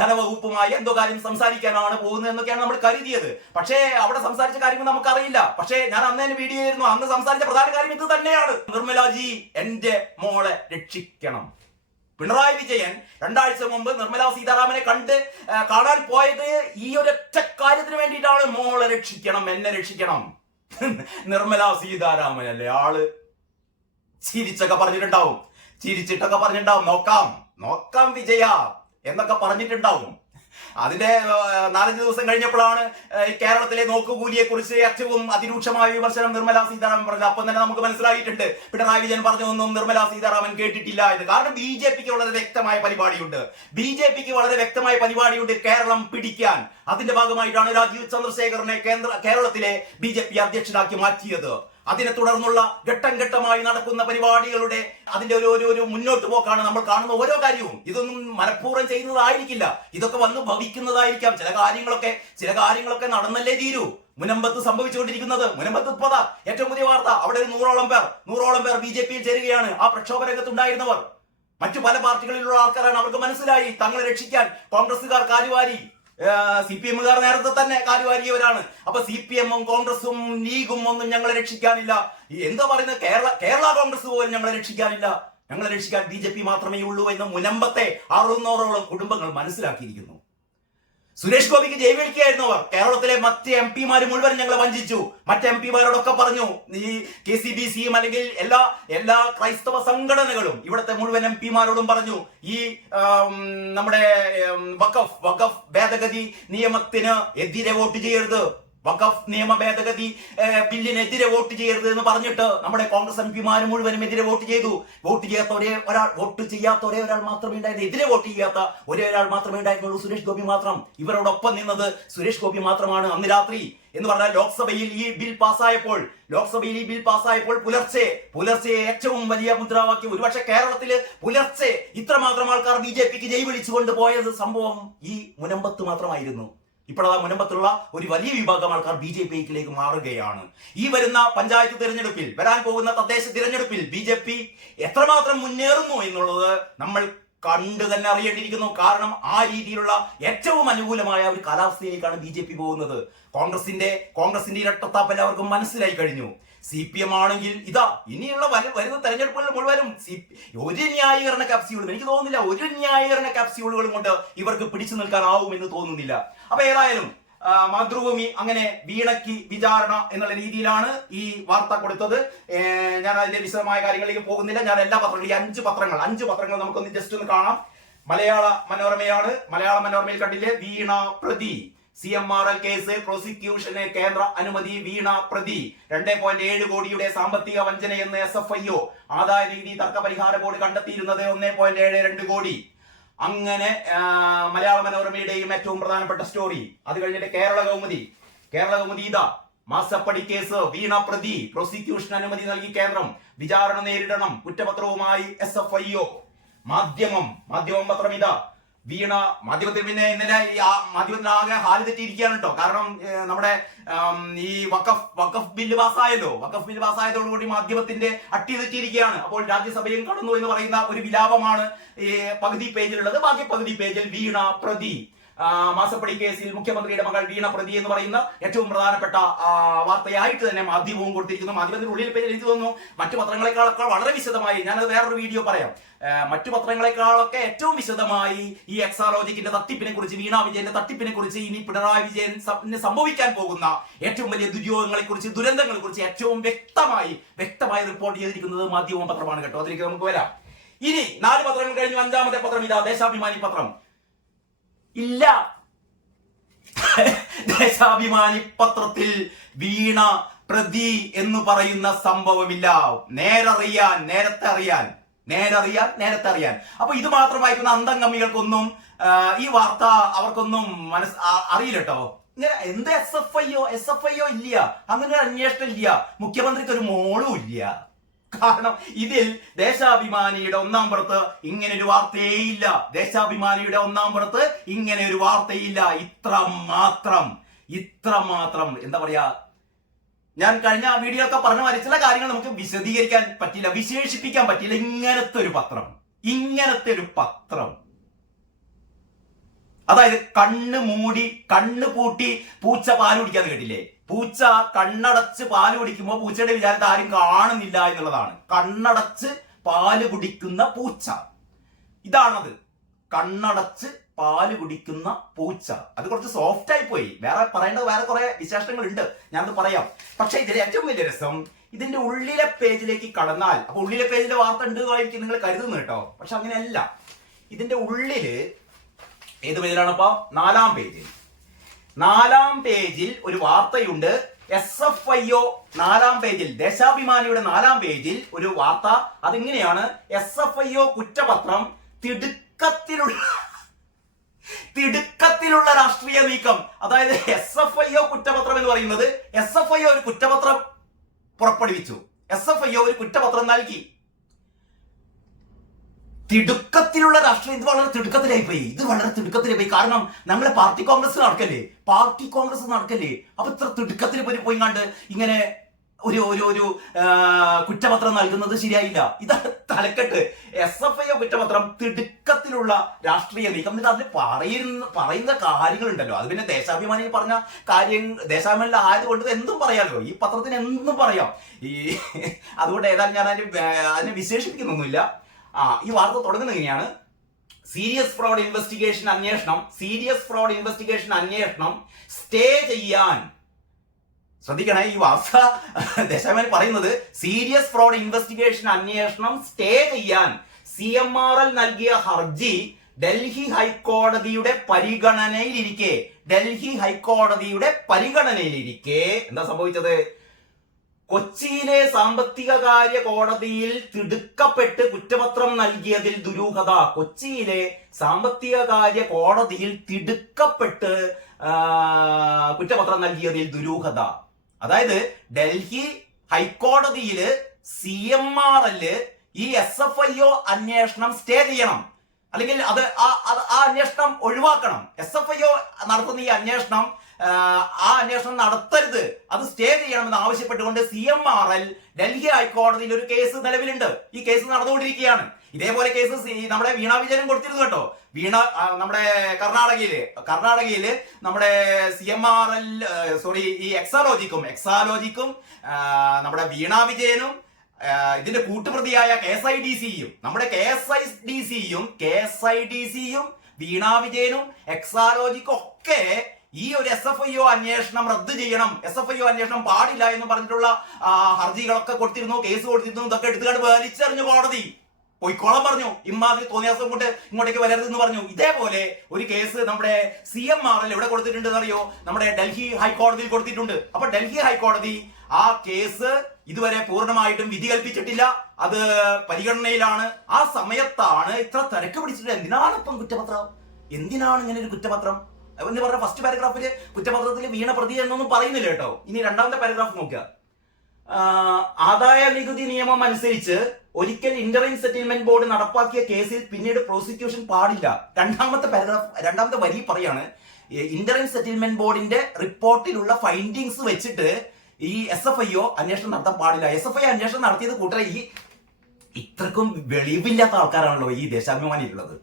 S1: ധനവകുപ്പുമായി എന്തോ കാര്യം സംസാരിക്കാനാണ് പോകുന്നത് എന്നൊക്കെയാണ് നമ്മൾ കരുതിയത്. പക്ഷേ അവിടെ സംസാരിച്ച കാര്യങ്ങൾ നമുക്കറിയില്ല. പക്ഷേ ഞാൻ അന്ന് തന്നെ വീഡിയോ ആയിരുന്നു അന്ന് സംസാരിച്ച പ്രധാന കാര്യം ഇത് തന്നെയാണ്. നിർമ്മലാജി എന്റെ മോളെ രക്ഷിക്കണം. പിണറായി വിജയൻ രണ്ടാഴ്ച മുമ്പ് നിർമ്മലാ സീതാരാമനെ കണ്ട് കാണാൻ പോയത് ഈ ഒരൊറ്റ കാര്യത്തിന് വേണ്ടിയിട്ടാണ്. മോളെ രക്ഷിക്കണം എന്നെ രക്ഷിക്കണം. നിർമ്മലാ സീതാരാമനല്ലേ ആൾ? ചിരിച്ചൊക്കെ പറഞ്ഞിട്ടുണ്ടാവും. ചിരിച്ചിട്ടൊക്കെ പറഞ്ഞിട്ടുണ്ടാവും. നോക്കാം. നോക്കാം വിജയ എന്നൊക്കെ പറഞ്ഞിട്ടുണ്ടാവും. അതിന്റെ നാലഞ്ച് ദിവസം കഴിഞ്ഞപ്പോഴാണ് കേരളത്തിലെ നോക്കുകൂലിയെ കുറിച്ച് ഏറ്റവും അതിരൂക്ഷമായ വിമർശനം നിർമ്മലാ സീതാരാമൻ പറഞ്ഞത്. അപ്പം തന്നെ നമുക്ക് മനസ്സിലായിട്ടുണ്ട്. പിണറായി വിജയൻ പറഞ്ഞതൊന്നും നിർമ്മല സീതാരാമൻ കേട്ടിട്ടില്ല എന്ന്. കാരണം ബി ജെ പിക്ക് വളരെ വ്യക്തമായ പരിപാടിയുണ്ട്. ബി ജെ പിക്ക് വളരെ വ്യക്തമായ പരിപാടിയുണ്ട് കേരളം പിടിക്കാൻ. അതിന്റെ ഭാഗമായിട്ടാണ് രാജീവ് ചന്ദ്രശേഖരനെ കേന്ദ്ര കേരളത്തിലെ ബി ജെ പി അധ്യക്ഷനാക്കി മാറ്റിയത്. അതിനെ തുടർന്നുള്ള ഘട്ടം ഘട്ടമായി നടക്കുന്ന പരിപാടികളുടെ അതിന്റെ ഒരു ഒരു ഒരു മുന്നോട്ട് പോക്കാണ് നമ്മൾ കാണുന്ന ഓരോ കാര്യവും. ഇതൊന്നും മനഃപൂർവം ചെയ്യുന്നതായിരിക്കില്ല. ഇതൊക്കെ വന്ന് ഭവിക്കുന്നതായിരിക്കാം. ചില കാര്യങ്ങളൊക്കെ ചില കാര്യങ്ങളൊക്കെ നടന്നല്ലേ തീരൂ. മുനമ്പത്ത് സംഭവിച്ചുകൊണ്ടിരിക്കുന്നത് മുനമ്പത്ത് പത ഏറ്റവും പുതിയ വാർത്ത. അവിടെ ഒരു നൂറോളം പേർ നൂറോളം പേർ ബി ജെ പിയിൽ ചേരുകയാണ്. ആ പ്രക്ഷോഭ രംഗത്തുണ്ടായിരുന്നവർ. മറ്റു പല പാർട്ടികളിലുള്ള ആൾക്കാരാണ് അവർക്ക് മനസ്സിലായി. തങ്ങളെ രക്ഷിക്കാൻ കോൺഗ്രസുകാർ കാലുവാരി സി പി എമ്മുകാർ നേരത്തെ തന്നെ കാലുവാരിയവരാണ് അപ്പൊ സി പി എമ്മും കോൺഗ്രസും ലീഗും ഒന്നും ഞങ്ങളെ രക്ഷിക്കാനില്ല. എന്താ പറയുന്നത്? കേരള കേരള കോൺഗ്രസ് പോലും ഞങ്ങളെ രക്ഷിക്കാനില്ല. ഞങ്ങളെ രക്ഷിക്കാൻ ബി മാത്രമേ ഉള്ളൂ എന്ന മുനമ്പത്തെ അറുന്നൂറോളം കുടുംബങ്ങൾ മനസ്സിലാക്കിയിരിക്കുന്നു. സുരേഷ് ഗോപിക്ക് ജൈവിളിക്കായിരുന്നു അവർ. കേരളത്തിലെ മറ്റ് എം പിമാര് മുഴുവൻ ഞങ്ങൾ വഞ്ചിച്ചു. മറ്റ് എം പിമാരോടൊക്കെ പറഞ്ഞു ഈ കെ സി ബി സിയും അല്ലെങ്കിൽ എല്ലാ എല്ലാ ക്രൈസ്തവ സംഘടനകളും ഇവിടുത്തെ മുഴുവൻ എം പിമാരോടും പറഞ്ഞു ഈ നമ്മുടെ വഖഫ് വഖഫ് ഭേദഗതി നിയമത്തിന് എതിരെ വോട്ട് ചെയ്യരുത്. വഖഫ് നിയമ ഭേദഗതി ബില്ലിനെതിരെ വോട്ട് ചെയ്യരുത് എന്ന് പറഞ്ഞിട്ട് നമ്മുടെ കോൺഗ്രസ് എം പിമാർ മുഴുവനും എതിരെ വോട്ട് ചെയ്തു. വോട്ട് ചെയ്യാത്ത ഒരേ ഒരാൾ വോട്ട് ചെയ്യാത്ത ഒരേ ഒരാൾ മാത്രമേ ഉണ്ടായിരുന്നു എതിരെ വോട്ട് ചെയ്യാത്ത ഒരേ ഒരാൾ മാത്രമേ ഉണ്ടായിരുന്നുള്ളൂ സുരേഷ് ഗോപി മാത്രം. ഇവരോടൊപ്പം നിന്നത് സുരേഷ് ഗോപി മാത്രമാണ് അന്ന് രാത്രി. എന്ന് പറഞ്ഞാൽ ലോക്സഭയിൽ ഈ ബിൽ പാസ്സായപ്പോൾ ലോക്സഭയിൽ ഈ ബിൽ പാസ്സായപ്പോൾ പുലർച്ചെ പുലർച്ചെ ഏറ്റവും വലിയ മുദ്രാവാക്യം ഒരുപക്ഷെ കേരളത്തിൽ പുലർച്ചെ ഇത്രമാത്രം ആൾക്കാർ ബി ജെ പിക്ക് ജയ് വിളിച്ചുകൊണ്ട് പോയത് സംഭവം ഈ മുനമ്പത്ത് മാത്രമായിരുന്നു. ഇപ്പോഴാ മുനമ്പത്തുള്ള ഒരു വലിയ വിഭാഗം ആൾക്കാർ ബി ജെ പിയിലേക്ക് മാറുകയാണ്. ഈ വരുന്ന പഞ്ചായത്ത് തിരഞ്ഞെടുപ്പിൽ വരാൻ പോകുന്ന തദ്ദേശ തിരഞ്ഞെടുപ്പിൽ ബി ജെ പി എത്രമാത്രം മുന്നേറുന്നു എന്നുള്ളത് നമ്മൾ കണ്ടു തന്നെ അറിയേണ്ടിയിരിക്കുന്നു. കാരണം ആ രീതിയിലുള്ള ഏറ്റവും അനുകൂലമായ ഒരു കാലാവസ്ഥയിലേക്കാണ് ബി ജെ പി പോകുന്നത്. കോൺഗ്രസിന്റെ കോൺഗ്രസിന്റെ ഇരട്ടത്താപ്പ് എല്ലാവർക്കും മനസ്സിലായി കഴിഞ്ഞു. സി പി എം ആണെങ്കിൽ ഇതാ ഇനിയുള്ള വരുന്ന തെരഞ്ഞെടുപ്പുകളിൽ മുഴുവനും ഒരു ന്യായീകരണ കാപ്സ്യൂളും എനിക്ക് തോന്നുന്നില്ല ഒരു ന്യായീകരണ കാപ്സ്യൂളുകളും കൊണ്ട് ഇവർക്ക് പിടിച്ചു നിൽക്കാനാവും എന്ന് തോന്നുന്നില്ല. അപ്പൊ ഏതായാലും മാതൃഭൂമി അങ്ങനെ വീണക്കി വിചാരണ എന്നുള്ള രീതിയിലാണ് ഈ വാർത്ത കൊടുത്തത്. ഞാൻ അതിന്റെ വിശദമായ കാര്യങ്ങളിലേക്ക് പോകുന്നില്ല. ഞാൻ എല്ലാ പത്രങ്ങളും അഞ്ച് പത്രങ്ങൾ അഞ്ച് പത്രങ്ങൾ നമുക്കൊന്ന് ജസ്റ്റ് ഒന്ന് കാണാം. മലയാള മനോരമയാണ്. മലയാള മനോരമയിൽ കണ്ടില്ലേ? വീണ പ്രതി. C M R L case പ്രോസിക്യൂഷന് കേന്ദ്ര അനുമതി വീണ പ്രതി. രണ്ടേ പോയിന്റ് ഏഴ് കോടിയുടെ സാമ്പത്തിക വഞ്ചനയെന്ന് എസ് എഫ് ഐ ഒ. ആദായ നികുതി തർക്ക പരിഹാര ബോർഡ് കണ്ടെത്തിയിരുന്നത് ഒന്നേ പോയിന്റ് ഏഴ് രണ്ട് കോടി. അങ്ങനെ മലയാള മനോരമയുടെയും ഏറ്റവും പ്രധാനപ്പെട്ട സ്റ്റോറി. അത് കഴിഞ്ഞിട്ട് കേരള കൗമുദി. കേരള കൗമുദി ഇതാ. മാസപ്പടി കേസ് വീണ പ്രതി. പ്രോസിക്യൂഷൻ അനുമതി നൽകി കേന്ദ്രം. വിചാരണ നേരിടണം. കുറ്റപത്രവുമായി S F I O. Madhyamam. Madhyamam പത്രം ഇതാ. വീണ മാധ്യമത്തിൽ പിന്നെ ഇന്നലെ ആ മാധ്യമത്തിൽ ആകെ ഹാൽ തെറ്റിയിരിക്കുകയാണ് കേട്ടോ. കാരണം നമ്മുടെ ഈ വഖഫ് വഖഫ് ബില്ല് പാസ്സായല്ലോ. വഖഫ് ബില്ല് പാസ്സായതോടുകൂടി മാധ്യമത്തിന്റെ അട്ടി തെറ്റിയിരിക്കുകയാണ്. അപ്പോൾ രാജ്യസഭയും കടന്നു എന്ന് പറയുന്ന ഒരു വിലാപമാണ് ഈ പകുതി പേജിലുള്ളത്. ബാക്കി പകുതി പേജിൽ വീണ പ്രതി. മാസപ്പടി കേസിൽ മുഖ്യമന്ത്രിയുടെ മകൾ വീണ പ്രതി എന്ന് പറയുന്ന ഏറ്റവും പ്രധാനപ്പെട്ട വാർത്തയായിട്ട് തന്നെ മാധ്യമവും കൊടുത്തിരിക്കുന്നു. മാധ്യമത്തിന്റെ ഉള്ളിൽ പേര് എനിക്ക് തോന്നുന്നു മറ്റു പത്രങ്ങളെക്കാളൊക്കെ വളരെ വിശദമായി ഞാനത് വേറൊരു വീഡിയോ പറയാം. മറ്റു പത്രങ്ങളെക്കാളൊക്കെ ഏറ്റവും വിശദമായി ഈ എക്സാലോജിക്കിന്റെ തട്ടിപ്പിനെ കുറിച്ച് വീണ വിജയന്റെ തട്ടിപ്പിനെ കുറിച്ച് ഇനി പിണറായി വിജയൻ സംഭവിക്കാൻ പോകുന്ന ഏറ്റവും വലിയ ദുര്യോഗങ്ങളെ കുറിച്ച് ദുരന്തങ്ങളെ കുറിച്ച് ഏറ്റവും വ്യക്തമായി വ്യക്തമായി റിപ്പോർട്ട് ചെയ്തിരിക്കുന്നത് മാധ്യമ പത്രമാണ് കേട്ടോ. അതിലേക്ക് നമുക്ക് വരാം. ഇനി നാല് പത്രങ്ങൾ കഴിഞ്ഞു. അഞ്ചാമത്തെ പത്രം ഇതാ ദേശാഭിമാനി പത്രം. ഇല്ല. ദേശാഭിമാനി പത്രത്തിൽ വീണ പ്രതി എന്ന് പറയുന്ന സംഭവമില്ല. നേരറിയാൻ നേരത്തെ അറിയാൻ. നേരറിയാൻ നേരത്തെ അറിയാൻ. അപ്പൊ ഇത് മാത്രം വായിക്കുന്ന അന്തംഗമികൾക്കൊന്നും ഈ വാർത്ത അവർക്കൊന്നും മനസ് അറിയില്ല കേട്ടോ ഇങ്ങനെ എന്ത് S F I O S F I O ഇല്ല. അങ്ങനെ ഒരു അന്വേഷണം ഇല്ല. മുഖ്യമന്ത്രിക്ക് ഒരു മോളും ഇല്ല. കാരണം ഇതിൽ ദേശാഭിമാനിയുടെ ഒന്നാം പുറത്ത് ഇങ്ങനെ ഒരു വാർത്തയേയില്ല. ദേശാഭിമാനിയുടെ ഒന്നാം പുറത്ത് ഇങ്ങനെ ഒരു വാർത്തയില്ല. ഇത്ര മാത്രം. ഇത്ര മാത്രം. എന്താ പറയാ? ഞാൻ കഴിഞ്ഞ വീഡിയോ ഒക്കെ പറഞ്ഞ മാതിരി ചില കാര്യങ്ങൾ നമുക്ക് വിശദീകരിക്കാൻ പറ്റില്ല വിശേഷിപ്പിക്കാൻ പറ്റില്ല. ഇങ്ങനത്തെ ഒരു പത്രം. ഇങ്ങനത്തെ ഒരു പത്രം. അതായത് കണ്ണ് മൂടി കണ്ണ് പൂട്ടി പൂച്ച പാൽ കുടിക്കാന്ന് കേട്ടില്ലേ? പൂച്ച കണ്ണടച്ച് പാൽ കുടിക്കുമ്പോൾ പൂച്ചയുടെ വിചാരത്തെ ആരും കാണുന്നില്ല എന്നുള്ളതാണ്. കണ്ണടച്ച് പാൽ കുടിക്കുന്ന പൂച്ച. ഇതാണത്. കണ്ണടച്ച് പാൽ കുടിക്കുന്ന പൂച്ച. അത് കുറച്ച് സോഫ്റ്റ് ആയി പോയി. വേറെ പറയേണ്ടത് വേറെ കുറെ വിശേഷങ്ങൾ ഉണ്ട് ഞാനത് പറയാം. പക്ഷെ ഇതിൽ ഏറ്റവും വലിയ രസം ഇതിന്റെ ഉള്ളിലെ പേജിലേക്ക് കടന്നാൽ അപ്പൊ ഉള്ളിലെ പേജിലെ വാർത്ത ഉണ്ട് നിങ്ങൾ കരുതുന്നു കേട്ടോ. പക്ഷെ അങ്ങനെയല്ല. ഇതിന്റെ ഉള്ളിൽ ഏത് പേജിലാണപ്പോ? നാലാം പേജിൽ. നാലാം പേജിൽ ഒരു വാർത്തയുണ്ട്. എസ് എഫ് ഐ ഒ നാലാം പേജിൽ ദേശാഭിമാനിയുടെ നാലാം പേജിൽ ഒരു വാർത്ത. അതിങ്ങനെയാണ്? എസ് എഫ് ഐ ഒ കുറ്റപത്രം തിടുക്കത്തിലുള്ള തിടുക്കത്തിലുള്ള രാഷ്ട്രീയ നീക്കം. അതായത് എസ് എഫ് ഐ ഒ കുറ്റപത്രം എന്ന് പറയുന്നത് എസ് എഫ് ഐ ഒ ഒരു കുറ്റപത്രം പുറപ്പെടുവിച്ചു. എസ് എഫ് ഐ ഒ ഒരു കുറ്റപത്രം നൽകി. തിടുക്കത്തിലുള്ള രാഷ്ട്രീയം. ഇത് വളരെ തിടുക്കത്തിലായി പോയി ഇത് വളരെ തിടുക്കത്തിലായി പോയി കാരണം നമ്മളെ പാർട്ടി കോൺഗ്രസ് നടക്കല്ലേ? പാർട്ടി കോൺഗ്രസ് നടക്കല്ലേ? അപ്പൊ ഇത്ര തിടുക്കത്തിൽ പോയി പോയി കണ്ട് ഇങ്ങനെ ഒരു ഒരു ഒരു കുറ്റപത്രം നൽകുന്നത് ശരിയായില്ല. ഇതാണ് തലക്കെട്ട്. എസ് എഫ് ഐ കുറ്റപത്രം തിടുക്കത്തിലുള്ള രാഷ്ട്രീയ നീക്കം. എന്നിട്ട് അതിൽ പറയുന്ന പറയുന്ന കാര്യങ്ങളുണ്ടല്ലോ. അത് പിന്നെ ദേശാഭിമാനിയിൽ പറഞ്ഞ കാര്യം ദേശാഭിമാനിൽ ആയതുകൊണ്ട് എന്തും പറയാമല്ലോ ഈ പത്രത്തിന് എന്തും പറയാം. ഈ അതുകൊണ്ട് ഏതായാലും ഞാൻ അതിന് അതിനെ വിശേഷിപ്പിക്കുന്നൊന്നുമില്ല. ആ ഈ വാർത്ത തുടങ്ങുന്നത് എങ്ങനെയാണ്? സീരിയസ് ഫ്രോഡ് ഇൻവെസ്റ്റിഗേഷൻ അന്വേഷണം സീരിയസ് ഫ്രോഡ് ഇൻവെസ്റ്റിഗേഷൻ അന്വേഷണം സ്റ്റേ ചെയ്യാൻ. ശ്രദ്ധിക്കണേ ഈ വാർത്ത ദശമൻ പറയുന്നത് സീരിയസ് ഫ്രോഡ് ഇൻവെസ്റ്റിഗേഷൻ അന്വേഷണം സ്റ്റേ ചെയ്യാൻ. സി എം ആർ എൽ നൽകിയ ഹർജി ഡൽഹി ഹൈക്കോടതിയുടെ പരിഗണനയിലിരിക്കെ. ഡൽഹി ഹൈക്കോടതിയുടെ പരിഗണനയിലിരിക്കെ. എന്താ സംഭവിച്ചത്? കൊച്ചിയിലെ സാമ്പത്തിക കാര്യ കോടതിയിൽ തിടുക്കപ്പെട്ട് കുറ്റപത്രം നൽകിയതിൽ ദുരൂഹത. കൊച്ചിയിലെ സാമ്പത്തിക കാര്യ കോടതിയിൽ തിടുക്കപ്പെട്ട് കുറ്റപത്രം നൽകിയതിൽ ദുരൂഹത. അതായത് ഡൽഹി ഹൈക്കോടതിയിൽ സി എം ആർ എൽ ഈ എസ് എഫ് ഐ ഒ അന്വേഷണം സ്റ്റേ ചെയ്യണം. അല്ലെങ്കിൽ അത് ആ അന്വേഷണം ഒഴിവാക്കണം. എസ് എഫ് ഐ ഒ നടത്തുന്ന ഈ അന്വേഷണം ആ, അന്വേഷണം നടത്തരുത്. അത് സ്റ്റേ ചെയ്യണമെന്ന് ആവശ്യപ്പെട്ടുകൊണ്ട് C M R L Delhi ഹൈക്കോടതിയിൽ ഒരു കേസ് നിലവിലുണ്ട്. ഈ കേസ് നടന്നുകൊണ്ടിരിക്കുകയാണ്. ഇതേപോലെ കേസ് നമ്മുടെ വീണ വിജയനും കൊടുത്തിരുന്നു കേട്ടോ. വീണ നമ്മുടെ കർണാടകയിൽ കർണാടകയിൽ നമ്മുടെ C M R L sorry ഈ എക്സാലോജിക്കും എക്സാലോജിക്കും നമ്മുടെ വീണ വിജയനും ഇതിന്റെ കൂട്ടുപ്രതിയായ കെ എസ് ഐ ഡി സിയും നമ്മുടെ കെ എസ് ഐ ഡി സിയും കെ എസ് ഐ ഡി സിയും വീണ വിജയനും എക്സാലോജിക്കും ഒക്കെ ഈ ഒരു എസ് എഫ് ഐ ഒ അന്വേഷണം റദ്ദ് ചെയ്യണം. എസ് എഫ് ഐ ഒ അന്വേഷണം പാടില്ല എന്ന് പറഞ്ഞിട്ടുള്ള ഹർജികളൊക്കെ കൊടുത്തിരുന്നു കേസ് കൊടുത്തിരുന്നു ഇതൊക്കെ എടുത്തുകൊണ്ട് വലിച്ചെറിഞ്ഞു കോടതി. പൊയ്ക്കോളം പറഞ്ഞു. ഇമ്മാതിരി തോന്നിയാസം കൊണ്ട് ഇങ്ങോട്ടേക്ക് വരരുതെന്ന് പറഞ്ഞു. ഇതേപോലെ ഒരു കേസ് നമ്മുടെ സി എം ആർ എൽ എവിടെ കൊടുത്തിട്ടുണ്ട് അറിയോ നമ്മുടെ ഡൽഹി ഹൈക്കോടതിയിൽ കൊടുത്തിട്ടുണ്ട്. അപ്പൊ ഡൽഹി ഹൈക്കോടതി ആ കേസ് ഇതുവരെ പൂർണമായിട്ടും വിധി കൽപ്പിച്ചിട്ടില്ല. അത് പരിഗണനയിലാണ്. ആ സമയത്താണ് ഇത്ര തിരക്ക് പിടിച്ചിട്ട് എന്തിനാണ് ഇപ്പം കുറ്റപത്രം? എന്തിനാണ് ഇങ്ങനെ ഒരു കുറ്റപത്രം? എന്ന് പറഞ്ഞ ഫസ്റ്റ് പാരഗ്രാഫിൽ കുറ്റപത്രത്തിൽ വീണ പ്രതി എന്നൊന്നും പറയുന്നില്ല കേട്ടോ. ഇനി രണ്ടാമത്തെ പാരഗ്രാഫ് നോക്കുക. ആദായ നികുതി നിയമം അനുസരിച്ച് ഒരിക്കൽ ഇന്ററിം സെറ്റിൽമെന്റ് ബോർഡ് നടപ്പാക്കിയ കേസിൽ പിന്നീട് പ്രോസിക്യൂഷൻ പാടില്ല. രണ്ടാമത്തെ പാരഗ്രാഫ് രണ്ടാമത്തെ വരി പറയാണ് ഇന്ററിം സെറ്റിൽമെന്റ് ബോർഡിന്റെ റിപ്പോർട്ടിലുള്ള ഫൈൻഡിങ്സ് വെച്ചിട്ട് ഈ എസ് എഫ് ഐ ഒ അന്വേഷണം നടത്താൻ പാടില്ല. എസ് എഫ് ഐ അന്വേഷണം നടത്തിയത് കൂട്ടരെ ഈ ഇത്രക്കും വെളിവില്ലാത്ത ആൾക്കാരാണല്ലോ ഈ ദേശാഭിമാനിയിലുള്ളത്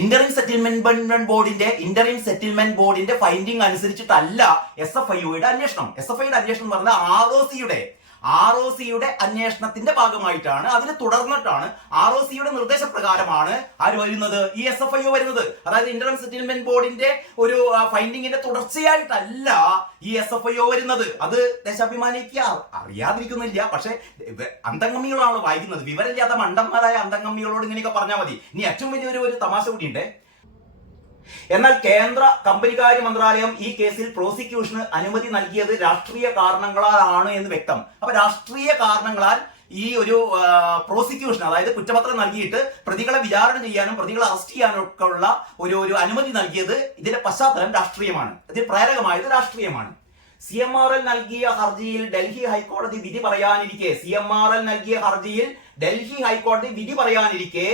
S1: ഇന്ററിം സെറ്റിൽമെന്റ് ബോർഡിന്റെ ഇന്ററിം സെറ്റിൽമെന്റ് ബോർഡിന്റെ ഫൈൻഡിങ് അനുസരിച്ചിട്ടല്ല എസ് എഫ് ഐയുടെ അന്വേഷണം. എസ് എഫ് ഐയുടെ അന്വേഷണം പറഞ്ഞാൽ ആർ ഒ സിയുടെ ആർ ഒ സിയുടെ അന്വേഷണത്തിന്റെ ഭാഗമായിട്ടാണ് അതിന് തുടർന്നിട്ടാണ് ആർ ഒ സിയുടെ നിർദ്ദേശപ്രകാരമാണ് ആര് വരുന്നത്? ഈ എസ് എഫ് ഐ വരുന്നത്. അതായത് ഇന്റർ സെറ്റിൽമെന്റ് ബോർഡിന്റെ ഒരു ഫൈൻഡിങ്ങിന്റെ തുടർച്ചയായിട്ടല്ല ഈ എസ് എഫ് ഐ വരുന്നത്. അത് ദേശാഭിമാനിക്ക് അറിയാതിരിക്കുന്നില്ല. പക്ഷെ അന്തംഗമ്മികളാണ് വായിക്കുന്നത്. വിവരമില്ലാത്ത മണ്ടന്മാരായ അന്തംഗമ്മികളോട് ഇങ്ങനെയൊക്കെ പറഞ്ഞാൽ മതി. ഇനി ഏറ്റവും വലിയൊരു ഒരു തമാശ കൂടിയുണ്ട്. എന്നാൽ കേന്ദ്ര കമ്പനികാര്യ മന്ത്രാലയം ഈ കേസിൽ പ്രോസിക്യൂഷന് അനുമതി നൽകിയത് രാഷ്ട്രീയ കാരണങ്ങളാലാണ് എന്ന് വ്യക്തം. അപ്പൊ രാഷ്ട്രീയ കാരണങ്ങളാൽ ഈ ഒരു പ്രോസിക്യൂഷൻ അതായത് കുറ്റപത്രം നൽകിയിട്ട് പ്രതികളെ വിചാരണ ചെയ്യാനും പ്രതികളെ അറസ്റ്റ് ചെയ്യാനും ഒക്കെ ഉള്ള ഒരു ഒരു അനുമതി നൽകിയത് ഇതിന്റെ പശ്ചാത്തലം രാഷ്ട്രീയമാണ്. ഇതിൽ പ്രേരകമായത് രാഷ്ട്രീയമാണ്. സി എം ആർ എൽ നൽകിയ ഹർജിയിൽ ഡൽഹി ഹൈക്കോടതി വിധി പറയാനിരിക്കെ സി എം ആർ എൽ നൽകിയ ഹർജിയിൽ ഡൽഹി ഹൈക്കോടതി വിധി പറയാനിരിക്കെ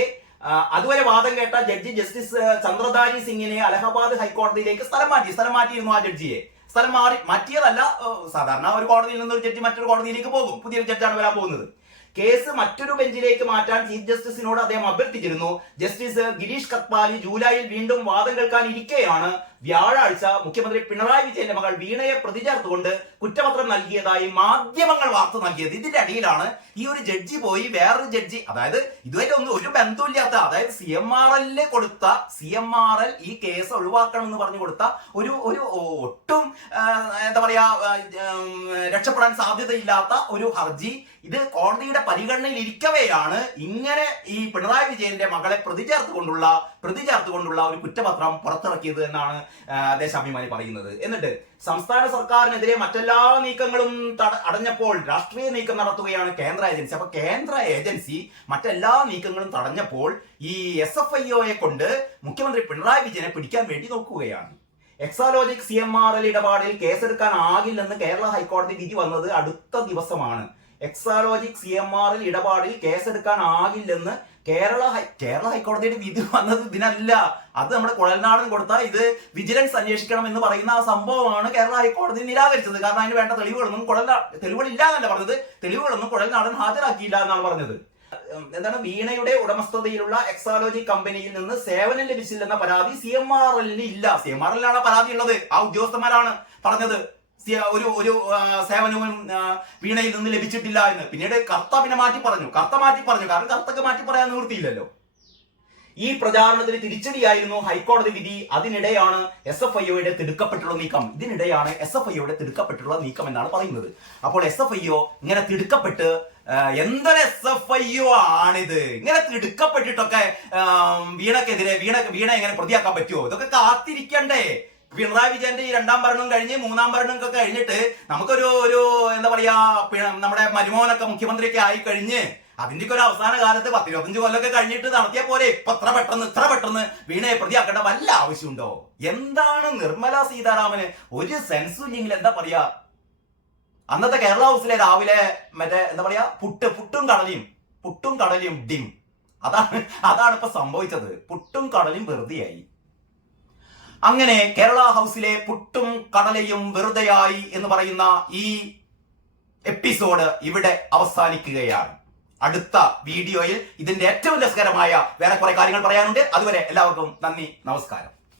S1: അതുവരെ വാദം കേട്ട ജഡ്ജി ജസ്റ്റിസ് ചന്ദ്രധാരി സിംഗിനെ അലഹബാദ് ഹൈക്കോടതിയിലേക്ക് സ്ഥലം മാറ്റി. സ്ഥലം മാറ്റിയിരുന്നു ആ ജഡ്ജിയെ. സ്ഥലം മാറി മാറ്റിയതല്ല സാധാരണ ഒരു കോടതിയിൽ നിന്ന് ഒരു ജഡ്ജി മറ്റൊരു കോടതിയിലേക്ക് പോകും. പുതിയൊരു ജഡ്ജാണ് വരാൻ പോകുന്നത്. കേസ് മറ്റൊരു ബെഞ്ചിലേക്ക് മാറ്റാൻ ചീഫ് ജസ്റ്റിസിനോട് അദ്ദേഹം അഭ്യർത്ഥിച്ചിരുന്നു. ജസ്റ്റിസ് ഗിരീഷ് കത്പാലി ജൂലൈയിൽ വീണ്ടും വാദം കേൾക്കാൻ ഇരിക്കെയാണ്. വ്യാഴാഴ്ച മുഖ്യമന്ത്രി പിണറായി വിജയന്റെ മകൾ വീണയെ പ്രതി ചേർത്തുകൊണ്ട് കുറ്റപത്രം നൽകിയതായി മാധ്യമങ്ങൾ വാർത്ത നൽകിയത്. ഇതിന്റെ അടിയിലാണ് ഈ ഒരു ജഡ്ജി പോയി വേറൊരു ജഡ്ജി അതായത് ഇതുവരെ ഒന്നും ഒരു ബന്ധമില്ലാത്ത അതായത് സി എം ആർ എല്ലിന് കൊടുത്ത സി എം ആർ എൽ ഈ കേസ് ഒഴിവാക്കണം എന്ന് പറഞ്ഞു കൊടുത്ത ഒരു ഒരു ഒട്ടും എന്താ പറയാ രക്ഷപ്പെടാൻ സാധ്യതയില്ലാത്ത ഒരു ഹർജി. ഇത് കോടതിയുടെ പരിഗണനയിൽ ഇരിക്കവെയാണ്. ഇങ്ങനെ ഈ പിണറായി വിജയന്റെ മകളെ പ്രതി ചേർത്തുകൊണ്ടുള്ള പ്രതി ചേർത്തുകൊണ്ടുള്ള ഒരു കുറ്റപത്രം പുറത്തിറക്കിയത് എന്നാണ് ദേശാഭിമാനി പറയുന്നത്. എന്നിട്ട് സംസ്ഥാന സർക്കാരിനെതിരെ മറ്റെല്ലാ നീക്കങ്ങളും അടഞ്ഞപ്പോൾ രാഷ്ട്രീയ നീക്കം നടത്തുകയാണ് കേന്ദ്ര ഏജൻസി. അപ്പൊ കേന്ദ്ര ഏജൻസി മറ്റെല്ലാ നീക്കങ്ങളും തടഞ്ഞപ്പോൾ ഈ എസ് എഫ് ഐ ഒയെ കൊണ്ട് മുഖ്യമന്ത്രി പിണറായി വിജയനെ പിടിക്കാൻ വേണ്ടി നോക്കുകയാണ്. Exalogic C M R L ഇടപാടിൽ കേസെടുക്കാൻ ആകില്ലെന്ന് കേരള ഹൈക്കോടതി വിധി വന്നത് അടുത്ത ദിവസമാണ്. Exalogic C M R L ഇടപാടിൽ കേസെടുക്കാൻ ആകില്ലെന്ന് കേരള ഹൈ കേരള ഹൈക്കോടതിയുടെ വിധി വന്നത് ഇതിനല്ല. അത് നമ്മുടെ കുഴൽനാടൻ കൊടുത്ത ഇത് വിജിലൻസ് അന്വേഷിക്കണം എന്ന് പറയുന്ന ആ സംഭവമാണ് കേരള ഹൈക്കോടതി നിരാകരിച്ചത്. കാരണം അതിന് വേണ്ട തെളിവുകളൊന്നും കുഴൽ തെളിവുകളില്ല എന്നല്ല പറഞ്ഞത്. തെളിവുകളൊന്നും കുഴൽനാടൻ ഹാജരാക്കിയില്ല എന്നാണ് പറഞ്ഞത്. എന്താണ് വീണയുടെ ഉടമസ്ഥതയിലുള്ള എക്സാലോജി കമ്പനിയിൽ നിന്ന് സേവനം ലഭിച്ചില്ലെന്ന പരാതി സി എം ആർ എല്ലിന് ഇല്ല. സി എം ആർ എല്ലാണ് പരാതി ഉള്ളത്. ആ ഉദ്യോഗസ്ഥന്മാരാണ് പറഞ്ഞത്. ഒരു ഒരു സേവനവും വീണയിൽ നിന്ന് ലഭിച്ചിട്ടില്ല എന്ന്. പിന്നീട് കർത്ത പിന്നെ മാറ്റി പറഞ്ഞു. കർത്ത മാറ്റി പറഞ്ഞു. കാരണം കർത്തക്ക് മാറ്റി പറയാൻ നിവൃത്തിയില്ലല്ലോ. ഈ പ്രചാരണത്തിന് തിരിച്ചടിയായിരുന്നു ഹൈക്കോടതി വിധി. അതിനിടെയാണ് എസ് എഫ് ഐഒയുടെ തിടുക്കപ്പെട്ടുള്ള നീക്കം. ഇതിനിടെയാണ് എസ് എഫ് ഐഒയുടെ തിടുക്കപ്പെട്ടുള്ള നീക്കം എന്നാണ് പറയുന്നത്. അപ്പോൾ എസ് എഫ് ഐഒ ഇങ്ങനെ തിടുക്കപ്പെട്ട് എന്തൊരു എസ് എഫ് ഐ ആണിത്? ഇങ്ങനെ തിടുക്കപ്പെട്ടിട്ടൊക്കെ വീണക്കെതിരെ വീണ വീണ എങ്ങനെ പ്രതിയാക്കാൻ പറ്റുമോ ഇതൊക്കെ കാത്തിരിക്കണ്ടേ? പിണറായി വിജയന്റെ ഈ രണ്ടാം ഭരണം കഴിഞ്ഞ് മൂന്നാം ഭരണം ഒക്കെ കഴിഞ്ഞിട്ട് നമുക്കൊരു ഒരു എന്താ പറയാ നമ്മുടെ മരുമോനൊക്കെ മുഖ്യമന്ത്രിയൊക്കെ ആയി കഴിഞ്ഞ് അതിന്റെ ഒക്കെ ഒരു അവസാന കാലത്ത് പത്തിരുപത്തഞ്ച് കൊല്ലമൊക്കെ കഴിഞ്ഞിട്ട് നടത്തിയ പോലെ ഇപ്പൊ ഇത്ര പെട്ടെന്ന് ഇത്ര പെട്ടെന്ന് വീണയെ പ്രതിയാക്കേണ്ട വല്ല ആവശ്യമുണ്ടോ? എന്താണ് നിർമ്മല സീതാരാമന് ഒരു സെൻസും ഇല്ലെങ്കിൽ എന്താ പറയാ? അന്നത്തെ കേരള ഹൗസിലെ രാവിലെ മറ്റേ എന്താ പറയാ പുട്ട് പുട്ടും കടലയും പുട്ടും കടലയും ഡിം. അതാണ് അതാണ് ഇപ്പൊ സംഭവിച്ചത്. പുട്ടും കടലും വെറുതെയായി. അങ്ങനെ കേരള ഹൗസിലെ പുട്ടും കടലയും വെറുതെയായി എന്ന് പറയുന്ന ഈ എപ്പിസോഡ് ഇവിടെ അവസാനിക്കുകയാണ്. അടുത്ത വീഡിയോയിൽ ഇതിന്റെ ഏറ്റവും രസകരമായ വേറെ കുറെ കാര്യങ്ങൾ പറയാനുണ്ട്. അതുവരെ എല്ലാവർക്കും നന്ദി നമസ്കാരം.